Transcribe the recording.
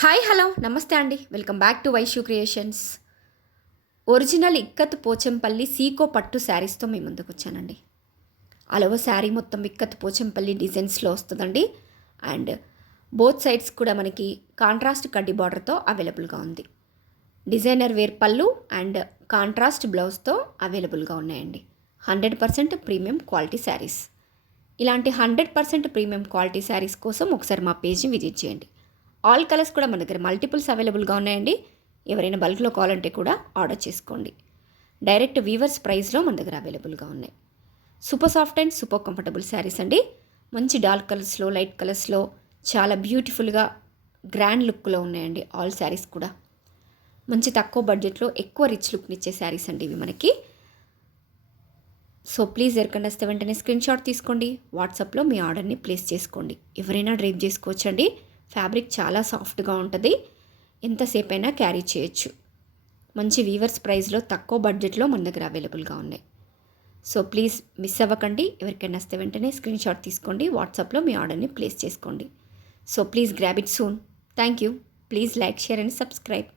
Hi hello నమస్తే అండి. Welcome back to Vaishu creations. Original ikat Pochampally సీకో పట్టు శారీస్తో మీ ముందుకు వచ్చానండి. అలవ శారీ మొత్తం ఇక్కత్ పోచంపల్లి డిజైన్స్లో వస్తుందండి. అండ్ బోత్ సైడ్స్ కూడా మనకి కాంట్రాస్ట్ కడ్డీ బార్డర్తో అవైలబుల్గా ఉంది. డిజైనర్ వేర్ పళ్ళు అండ్ కాంట్రాస్ట్ బ్లౌజ్తో అవైలబుల్గా ఉన్నాయండి. 100% ప్రీమియం క్వాలిటీ శారీస్. ఇలాంటి 100% ప్రీమియం క్వాలిటీ శారీస్ కోసం ఒకసారి మా పేజ్ని విజిట్ చేయండి. ఆల్ కలర్స్ కూడా మన దగ్గర మల్టిపుల్స్ అవైలబుల్గా ఉన్నాయండి. ఎవరైనా బల్క్లో కావాలంటే కూడా ఆర్డర్ చేసుకోండి. డైరెక్ట్ వీవర్స్ ప్రైస్లో మన దగ్గర అవైలబుల్గా ఉన్నాయి. Super soft and super comfortable saris అండి. మంచి డార్క్ కలర్స్లో, లైట్ కలర్స్లో చాలా బ్యూటిఫుల్గా గ్రాండ్ లుక్లో ఉన్నాయండి. ఆల్ శారీస్ కూడా మంచి తక్కువ బడ్జెట్లో ఎక్కువ రిచ్ లుక్నిచ్చే శారీస్ అండి ఇవి మనకి. సో ప్లీజ్ ఎవరికైనా వస్తే వెంటనే స్క్రీన్ షాట్ తీసుకోండి. వాట్సాప్లో మీ ఆర్డర్ని ప్లేస్ చేసుకోండి. ఎవరైనా డ్రైవ్ చేసుకోవచ్చండి. ఫ్యాబ్రిక్ చాలా సాఫ్ట్గా ఉంటుంది. ఎంతసేపు అయినా క్యారీ చేయొచ్చు. మంచి వీవర్స్ ప్రైస్లో తక్కువ బడ్జెట్లో మన దగ్గర అవైలబుల్గా ఉన్నాయి. సో ప్లీజ్ మిస్ అవ్వకండి. ఎవరికైనా వస్తే వెంటనే స్క్రీన్ షాట్ తీసుకోండి. వాట్సాప్లో మీ ఆర్డర్ని ప్లేస్ చేసుకోండి. So please grab it soon. Thank you. Please like, share and subscribe.